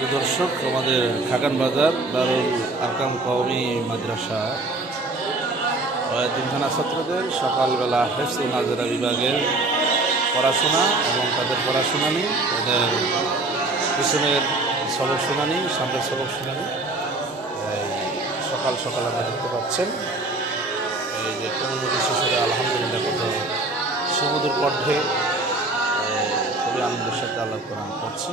দর্শক, আমাদের খাগান বাজার, দারুল আরকাম কওমি মাদ্রাসা। তিনখানা ছাত্রদের সকালবেলা হেফসুল নাজরা বিভাগের পড়াশোনা এবং তাদের পড়াশোনা নিয়ে তাদের পিছনের সবক শুনানি, সামনের সবক শুনানি। সকাল সকাল আমরা দেখতে পাচ্ছেন। এই যে কমিউনিটি শিশুরা আলহামদুলিল্লাহ কত সমুদ্র কণ্ঠে খুবই আনন্দের সাথে আল্লাহ কোরআন করছে।